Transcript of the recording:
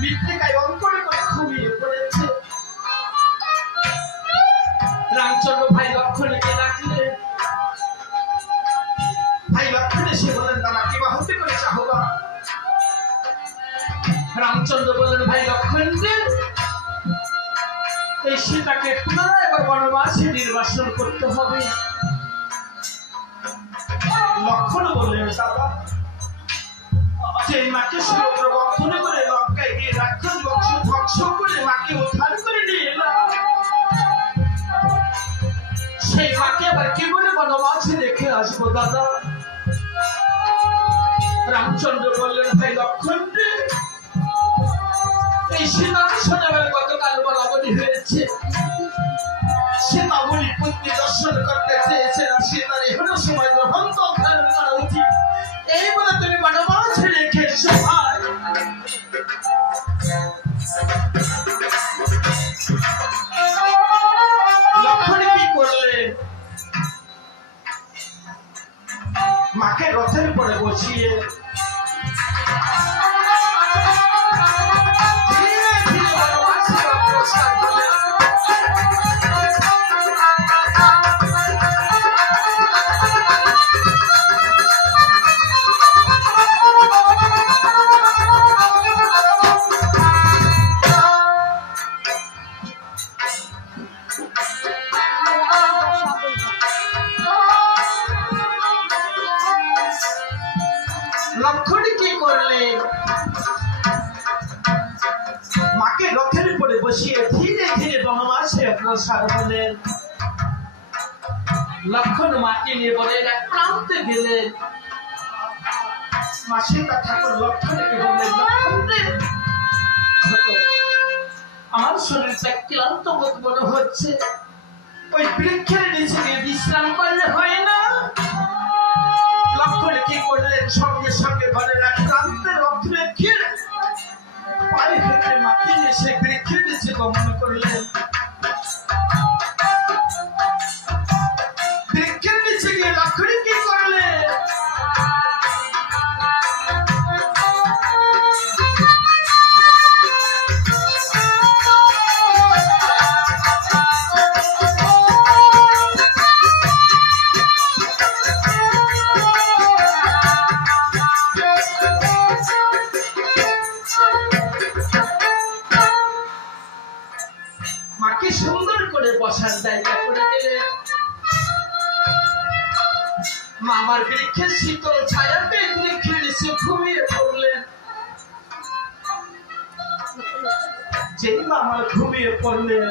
মৃত্তিকায় অঙ্কন করে ঘুমিয়ে পড়েছে। রামচন্দ্র ভাই লক্ষণকে ডাকলে, ভাই লক্ষণ এসে বলেন, দাদা কি বাহতে করে চাহবা? রামচন্দ্র বললেন, ভাই লক্ষণ এই সীতাকে পুনরায় এবার বনবাসে নির্বাসন করতে হবে। লক্ষণ বললেন, দাদা যে মাকে সমুদ্র বন্ধন করে লঙ্কায় গিয়ে রাক্ষস বংশ ধ্বংস করে মাকে উদ্ধার করে নিয়ে এলাম, সেই মাকে আবার কি করে বনবাসে রেখে আসবো দাদা? রামচন্দ্র বললেন, ভাই লক্ষণ এই সীতার সদাবের গতকাল বলাবলি হয়েছে, সীতাবলী পত্নী দর্শন করতে চেয়েছে, আর সীতার এখনো সময় গ্রহণ ধারণ করা উচিত, এই বলে তুমি বনবাসে রেখে এসো। ভাই লক্ষণ কি করলে, মাকে রথের উপরে বসিয়ে লক্ষণী কি করলে, মাকে রথের উপরে বসিয়ে ধীরে ধীরে বনবাসে অগ্রসর হলেন। লক্ষণ মাকে নিয়ে বলেন এক প্রান্তে গেলেন। মা সীতা ঠাকুর লক্ষণকে বললেন, আমার শরীরটা ক্লান্ত বোধ মনে হচ্ছে, ওই বৃক্ষের নিচে গিয়ে বিশ্রাম করলে হয় না? লক্ষণ কি করলেন, সঙ্গে সঙ্গে ঘরের এক প্রান্তে রথ রেখে পায়ে হেঁটে মাকে নিয়ে সে বৃক্ষের নিচে গমন করলেন। বৃক্ষের নিচে গিয়ে লক্ষণ কি করলেন, মাকে সুন্দর করে বসার জায়গা করে দিলেন। মা আমার বৃক্ষের শীতল ছায়াতে বৃক্ষের নিচে ঘুমিয়ে পড়লেন। যেই মা আমার ঘুমিয়ে পড়লেন,